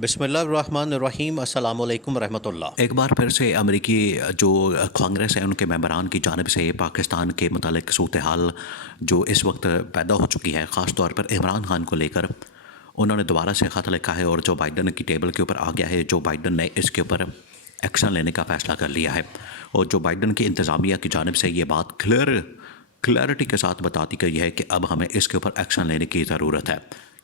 بسم اللہ الرحمن الرحیم، السلام علیکم ورحمۃ اللہ۔ ایک بار پھر سے امریکی جو کانگریس ہے ان کے ممبران کی جانب سے پاکستان کے متعلق صورتحال جو اس وقت پیدا ہو چکی ہے، خاص طور پر عمران خان کو لے کر انہوں نے دوبارہ سے خط لکھا ہے اور جو بائیڈن کی ٹیبل کے اوپر آ گیا ہے۔ جو بائیڈن نے اس کے اوپر ایکشن لینے کا فیصلہ کر لیا ہے اور جو بائیڈن کی انتظامیہ کی جانب سے یہ بات کلیئرٹی کے ساتھ بتا دی گئی ہے کہ اب ہمیں اس کے اوپر ایکشن لینے کی ضرورت ہے،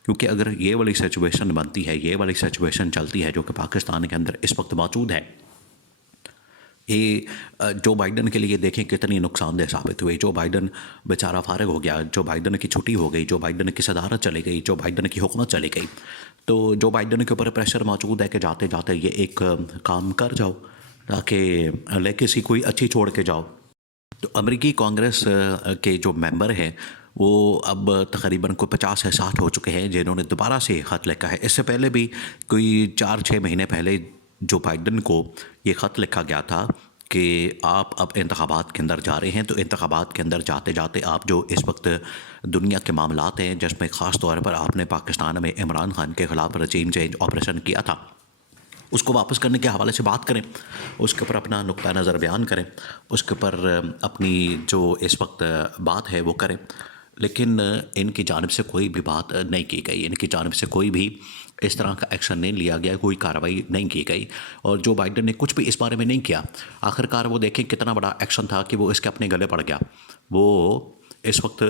کیونکہ اگر یہ والی سچویشن بنتی ہے، یہ والی سچویشن چلتی ہے جو کہ پاکستان کے اندر اس وقت موجود ہے، یہ جو بائیڈن کے لیے دیکھیں کتنی نقصان دہ ثابت ہوئی۔ جو بائیڈن بیچارہ فارغ ہو گیا، جو بائیڈن کی چھٹی ہو گئی، جو بائیڈن کی صدارت چلی گئی، جو بائیڈن کی حکومت چلی گئی، تو جو بائیڈن کے اوپر پریشر موجود ہے کہ جاتے جاتے یہ ایک کام کر جاؤ تاکہ لیگیسی کوئی اچھی چھوڑ کے جاؤ۔ تو امریکی کانگریس کے جو ممبر ہیں وہ اب تقریباً کوئی 50 سے 60 ہو چکے ہیں جنہوں نے دوبارہ سے خط لکھا ہے۔ اس سے پہلے بھی کوئی 4-6 مہینے پہلے جو بائیڈن کو یہ خط لکھا گیا تھا کہ آپ اب انتخابات کے اندر جا رہے ہیں، تو انتخابات کے اندر جاتے جاتے آپ جو اس وقت دنیا کے معاملات ہیں جس میں خاص طور پر آپ نے پاکستان میں عمران خان کے خلاف رجیم چینج آپریشن کیا تھا، اس کو واپس کرنے کے حوالے سے بات کریں، اس کے اوپر اپنا نقطہ نظر بیان کریں، اس کے اوپر اپنی جو اس وقت بات ہے وہ کریں۔ لیکن ان کی جانب سے کوئی بھی بات نہیں کی گئی، ان کی جانب سے کوئی بھی اس طرح کا ایکشن نہیں لیا گیا، کوئی کارروائی نہیں کی گئی، اور جو بائیڈن نے کچھ بھی اس بارے میں نہیں کیا۔ آخرکار وہ دیکھیں کتنا بڑا ایکشن تھا کہ وہ اس کے اپنے گلے پڑ گیا۔ وہ اس وقت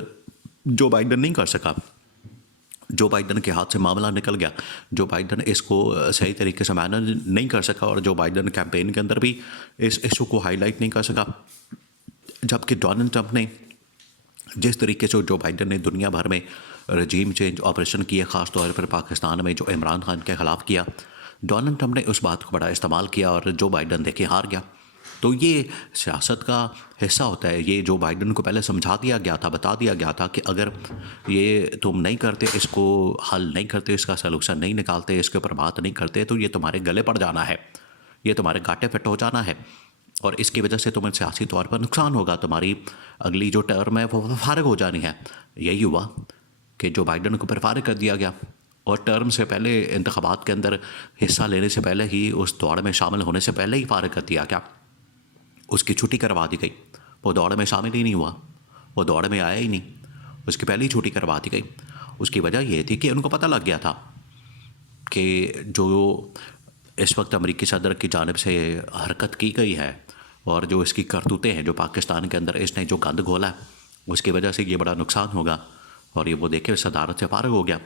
جو بائیڈن نہیں کر سکا، جو بائیڈن کے ہاتھ سے معاملہ نکل گیا، جو بائیڈن اس کو صحیح طریقے سے مینج نہیں کر سکا، اور جو بائیڈن کیمپین کے اندر بھی اس ایشو کو ہائی لائٹ نہیں کر سکا، جبکہ ڈونلڈ ٹرمپ نے جس طریقے سے جو بائیڈن نے دنیا بھر میں رجیم چینج آپریشن کیا، خاص طور پر پاکستان میں جو عمران خان کے خلاف کیا، ڈونلڈ ٹرمپ نے اس بات کو بڑا استعمال کیا اور جو بائیڈن دیکھے ہار گیا۔ تو یہ سیاست کا حصہ ہوتا ہے۔ یہ جو بائیڈن کو پہلے سمجھا دیا گیا تھا، بتا دیا گیا تھا کہ اگر یہ تم نہیں کرتے، اس کو حل نہیں کرتے، اس کا سلوشن نہیں نکالتے، اس کے اوپر بات نہیں کرتے، تو یہ تمہارے گلے پڑ جانا ہے، یہ تمہارے گاٹے فٹ ہو جانا ہے، اور اس کی وجہ سے تمہیں سیاسی طور پر نقصان ہوگا، تمہاری اگلی جو ٹرم ہے وہ فارغ ہو جانی ہے۔ یہی ہوا کہ جو بائیڈن کو پھر فارغ کر دیا گیا، اور ٹرم سے پہلے انتخابات کے اندر حصہ لینے سے پہلے ہی، اس دوڑ میں شامل ہونے سے پہلے ہی فارغ کر دیا گیا، اس کی چھٹی کروا دی گئی۔ وہ دوڑ میں شامل ہی نہیں ہوا، وہ دوڑ میں آیا ہی نہیں، اس کی پہلی چھٹی کروا دی گئی۔ اس کی وجہ یہ تھی کہ ان کو پتہ لگ گیا تھا کہ جو اس وقت امریکی صدر کی جانب سے حرکت کی گئی ہے اور جو اس کی کرتوتیں ہیں، جو پاکستان کے اندر اس نے جو گند گھولا ہے، اس کی وجہ سے یہ بڑا نقصان ہوگا، اور یہ وہ دیکھے صدارت سے فارغ ہو گیا۔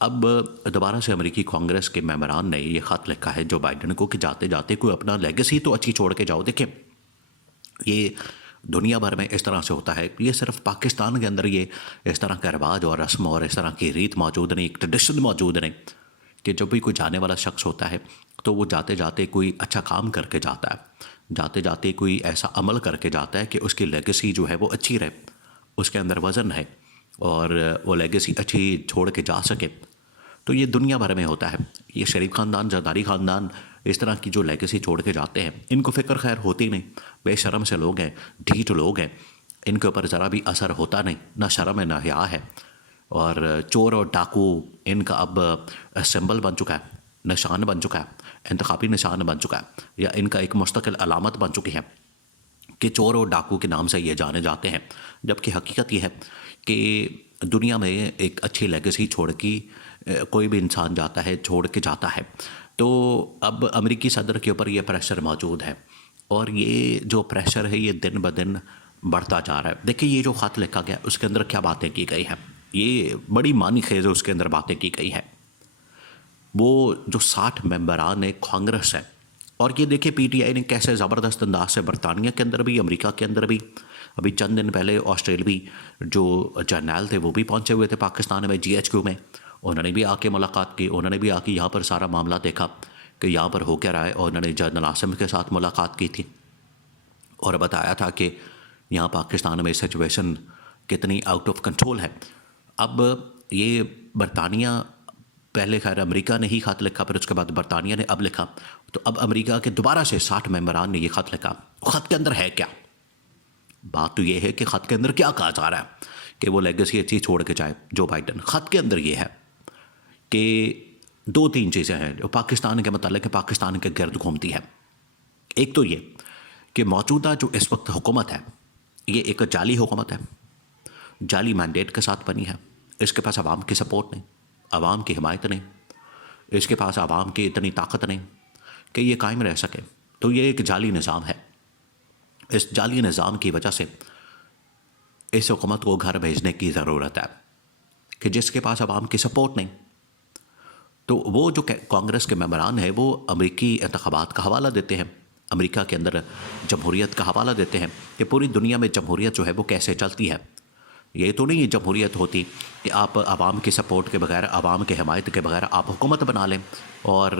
اب دوبارہ سے امریکی کانگریس کے ممبران نے یہ خط لکھا ہے جو بائیڈن کو کہ جاتے جاتے کوئی اپنا لیگیسی تو اچھی چھوڑ کے جاؤ۔ دیکھیں یہ دنیا بھر میں اس طرح سے ہوتا ہے، یہ صرف پاکستان کے اندر یہ اس طرح کا رواج اور رسم اور اس طرح کی ریت موجود نہیں، ایک ٹریڈیشن موجود نہیں کہ جب بھی کوئی جانے والا شخص ہوتا ہے تو وہ جاتے جاتے کوئی اچھا کام کر کے جاتا ہے، جاتے جاتے کوئی ایسا عمل کر کے جاتا ہے کہ اس کی لیگیسی جو ہے وہ اچھی رہے، اس کے اندر وزن ہے اور وہ لیگیسی اچھی چھوڑ کے جا سکے۔ تو یہ دنیا بھر میں ہوتا ہے۔ یہ شریف خاندان، زرداری خاندان اس طرح کی جو لیگیسی چھوڑ کے جاتے ہیں، ان کو فکر خیر ہوتی نہیں، بے شرم سے لوگ ہیں، ڈھیٹ لوگ ہیں، ان کے اوپر ذرا بھی اثر ہوتا نہیں، نہ شرم ہے نہ حیا ہے، اور چور اور ڈاکو ان کا اب سمبل بن چکا ہے، نشان بن چکا ہے، انتخابی نشان بن چکا ہے، یا ان کا ایک مستقل علامت بن چکی ہے کہ چور اور ڈاکو کے نام سے یہ جانے جاتے ہیں۔ جبکہ حقیقت یہ ہے کہ دنیا میں ایک اچھی لیگیسی چھوڑ کی کوئی بھی انسان جاتا ہے، چھوڑ کے جاتا ہے۔ تو اب امریکی صدر کے اوپر یہ پریشر موجود ہے، اور یہ جو پریشر ہے یہ دن بدن بڑھتا جا رہا ہے۔ دیکھیں یہ جو خط لکھا گیا اس کے اندر کیا باتیں کی گئی ہیں، یہ بڑی معنی خیز اس کے اندر باتیں کی گئی ہیں۔ وہ جو 60 ممبران کانگریس ہے، اور یہ دیکھیں پی ٹی آئی نے کیسے زبردست انداز سے برطانیہ کے اندر بھی، امریکہ کے اندر بھی، ابھی چند دن پہلے آسٹریلوی جو جرنیل تھے وہ بھی پہنچے ہوئے تھے پاکستان میں GHQ میں، انہوں نے بھی آ کے ملاقات کی، انہوں نے بھی آ کے یہاں پر سارا معاملہ دیکھا کہ یہاں پر ہو کیا رہا ہے، اور انہوں نے جنرل عاصم کے ساتھ ملاقات کی تھی اور بتایا تھا کہ یہاں پاکستان میں سچویشن کتنی آؤٹ آف کنٹرول ہے۔ اب یہ برطانیہ، پہلے خیر امریکہ نے ہی خط لکھا، پھر اس کے بعد برطانیہ نے اب لکھا، تو اب امریکہ کے دوبارہ سے 60 ممبران نے یہ خط لکھا۔ خط کے اندر ہے کیا؟ بات تو یہ ہے کہ خط کے اندر کیا کہا جا رہا ہے کہ وہ لیگیسی اچھی چھوڑ کے جائے جو بائیڈن۔ خط کے اندر یہ ہے کہ دو تین چیزیں ہیں جو پاکستان کے متعلق پاکستان کے گرد گھومتی ہے. ایک تو یہ کہ موجودہ جو اس وقت حکومت ہے یہ ایک جعلی حکومت ہے، جعلی مینڈیٹ کے ساتھ بنی ہے. اس کے پاس عوام کی سپورٹ نہیں، عوام کی حمایت نہیں، اس کے پاس عوام کی اتنی طاقت نہیں کہ یہ قائم رہ سکے. تو یہ ایک جعلی نظام ہے. اس جعلی نظام کی وجہ سے اس حکومت کو گھر بھیجنے کی ضرورت ہے کہ جس کے پاس عوام کی سپورٹ نہیں. تو وہ جو کانگریس کے ممبران ہیں وہ امریکی انتخابات کا حوالہ دیتے ہیں، امریکہ کے اندر جمہوریت کا حوالہ دیتے ہیں کہ پوری دنیا میں جمہوریت جو ہے وہ کیسے چلتی ہے. یہ تو نہیں جمہوریت ہوتی کہ آپ عوام کی سپورٹ کے بغیر، عوام کے حمایت کے بغیر آپ حکومت بنا لیں اور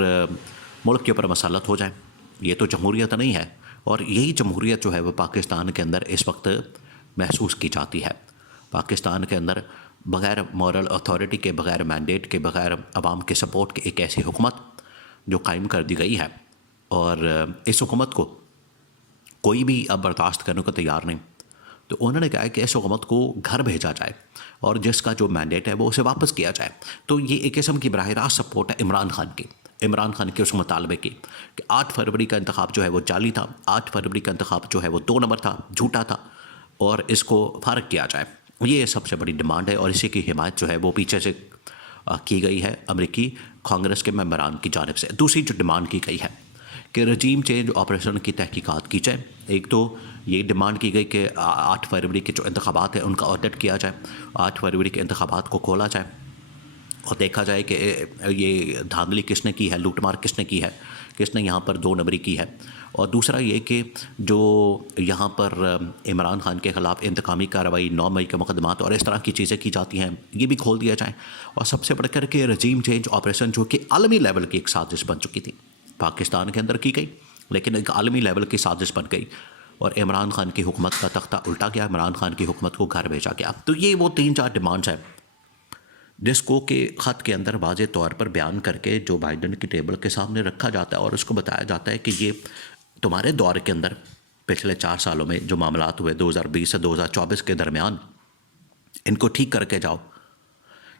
ملک کے اوپر مسلط ہو جائیں. یہ تو جمہوریت نہیں ہے. اور یہی جمہوریت جو ہے وہ پاکستان کے اندر اس وقت محسوس کی جاتی ہے. پاکستان کے اندر بغیر مورل اتھارٹی کے، بغیر مینڈیٹ کے، بغیر عوام کے سپورٹ کے ایک ایسی حکومت جو قائم کر دی گئی ہے، اور اس حکومت کو کوئی بھی اب برداشت کرنے کو تیار نہیں. تو انہوں نے کہا ہے کہ اس حکومت کو گھر بھیجا جائے اور جس کا جو مینڈیٹ ہے وہ اسے واپس کیا جائے. تو یہ ایک قسم کی براہ راست سپورٹ ہے عمران خان کے اس مطالبے کی کہ 8 فروری کا انتخاب جو ہے وہ جعلی تھا، 8 فروری کا انتخاب جو ہے وہ 2 نمبر تھا، جھوٹا تھا، اور اس کو فارغ کیا جائے. یہ سب سے بڑی ڈیمانڈ ہے اور اسی کی حمایت جو ہے وہ پیچھے سے کی گئی ہے امریکی کانگریس کے ممبران کی جانب سے. دوسری جو ڈیمانڈ کی گئی ہے کہ رجیم چینج آپریشن کی تحقیقات کی جائے. ایک تو یہ ڈیمانڈ کی گئی کہ 8 فروری کے جو انتخابات ہیں ان کا آڈٹ کیا جائے، 8 فروری کے انتخابات کو کھولا جائے اور دیکھا جائے کہ یہ دھاندلی کس نے کی ہے، لوٹ مار کس نے کی ہے، کس نے یہاں پر 2 نمبری کی ہے. اور دوسرا یہ کہ جو یہاں پر عمران خان کے خلاف انتقامی کارروائی، 9 مئی کے مقدمات اور اس طرح کی چیزیں کی جاتی ہیں، یہ بھی کھول دیا جائے. اور سب سے بڑھ کر کے رجیم چینج آپریشن جو کہ عالمی لیول کی ایک سازش بن چکی تھی، پاکستان کے اندر کی گئی لیکن ایک عالمی لیول کی سازش بن گئی اور عمران خان کی حکومت کا تختہ الٹا گیا، عمران خان کی حکومت کو گھر بھیجا گیا. تو یہ وہ 3-4 ڈیمانڈز ہیں جس کو کہ خط کے اندر واضح طور پر بیان کر کے جو بائیڈن کی ٹیبل کے سامنے رکھا جاتا ہے اور اس کو بتایا جاتا ہے کہ یہ تمہارے دور کے اندر پچھلے 4 سالوں میں جو معاملات ہوئے 2020 سے 2024 کے درمیان، ان کو ٹھیک کر کے جاؤ.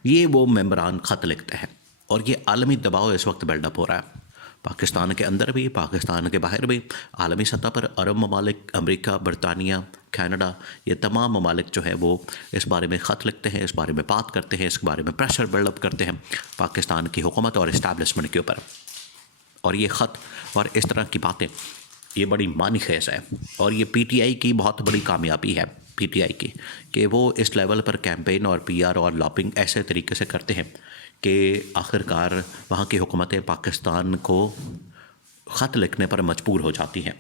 یہ وہ ممبران خط لکھتے ہیں اور یہ عالمی دباؤ اس وقت بلڈ اپ ہو رہا ہے، پاکستان کے اندر بھی، پاکستان کے باہر بھی. عالمی سطح پر عرب ممالک، امریکہ، برطانیہ، کینیڈا، یہ تمام ممالک جو ہے وہ اس بارے میں خط لکھتے ہیں، اس بارے میں بات کرتے ہیں، اس بارے میں پریشر بلڈ اپ کرتے ہیں پاکستان کی حکومت اور اسٹیبلشمنٹ کے اوپر. اور یہ خط اور اس طرح کی باتیں یہ بڑی معنی خیز ہے اور یہ پی ٹی آئی کی بہت بڑی کامیابی ہے، پی ٹی آئی کی، کہ وہ اس لیول پر کیمپین اور پی آر اور لابنگ ایسے طریقے سے کرتے ہیں کہ آخرکار وہاں کی حکومتیں پاکستان کو خط لکھنے پر مجبور ہو جاتی ہیں.